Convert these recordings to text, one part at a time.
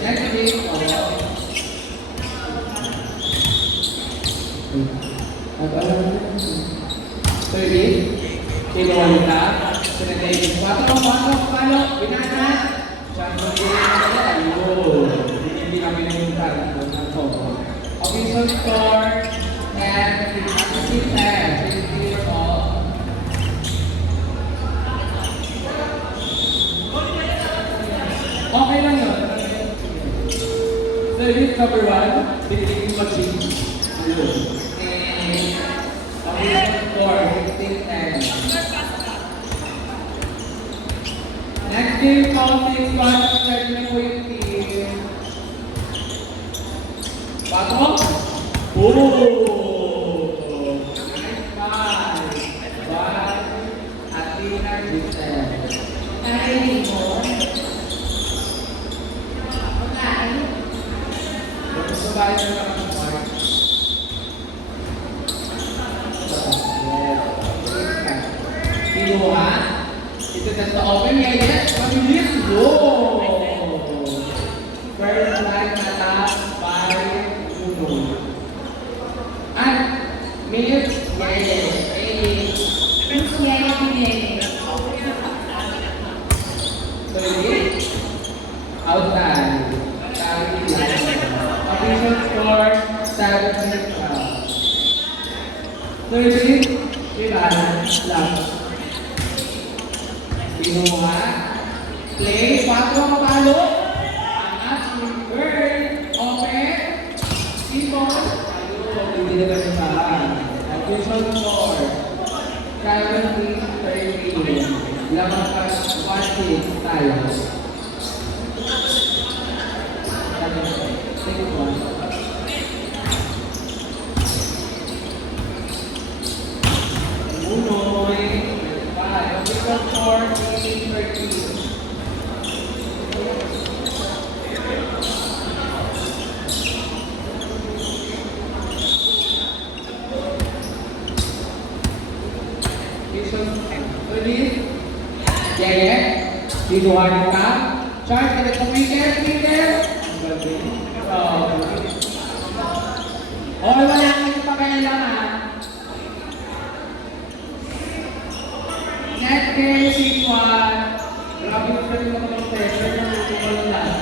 Next game, Thirty, kinuha ka, sinagay, pasok, binana, hindi kami nagpunta. Official score, and the test, okay lang yun. Service number 1, tigil machine. And official score, 16-10. Next game, counting 1, start na po yung team. Pasok! Nice five. Athena Giselle. Narinig mo? Sabay na lang ang mark. Kinuha. Ito na sa open. Yes. Mabilis. Go! First line na taas by Uno. At Miss Yeye. Miss Yeye. Outside. Official score 7-12. 30. Rebalance. Last. Kinuha. Play. 4 kapalo. Angat. Bird. Open. Sipon. Ayun. Hindi na kasi saan. Official score 17-13. Lamang pa 1-6 tayo. Unoy, 5, official score 18-13. Yeye, dinuhanin ka. Charge, ka sa Peter. Okay, wala kang pakailangan. Next game, P1. Grabe ko rin naman ng pressure na tutulong lang.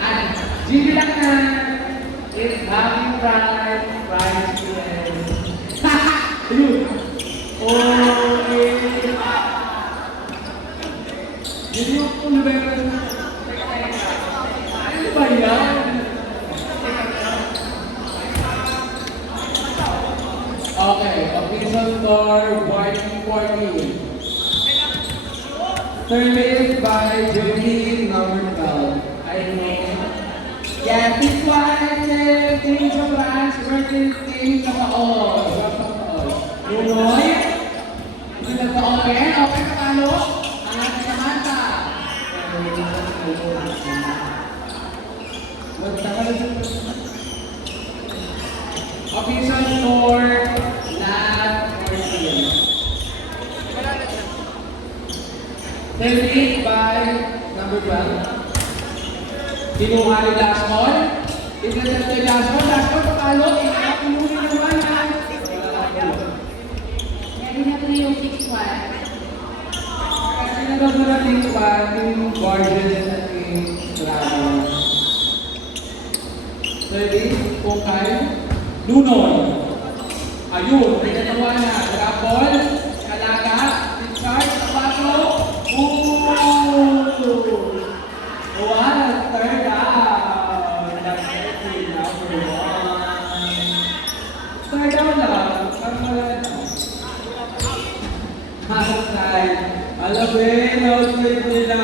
At GB lang na. It's having pride. Pride students. Haha! Ayun! Okay! Hindi yung kulubera na. Ano ba yan? Okay, official score 1-14. Service by Julie, number 12. I know. Yeah, this one, team sa France versus team sa Paol. Nunoy. Sila sa open. Open na talo. Ang ating Samantha. Official score, last 14. 38 by number 12. Kinuha ni last call. Itinatag ni last call. Last call, patalo. Inuwi naman ha. Ready na po yung 6-1. Kasi nagagarating pa yung Guardian at yung Bravo. 30, Pungkay. Nunoy. Ayun, may natawa na. Rapol, Kalaga, Richard, Paso. One, third down. Number 1. Third down lang. Parang wala na. Outside. Alam mo, outside nila.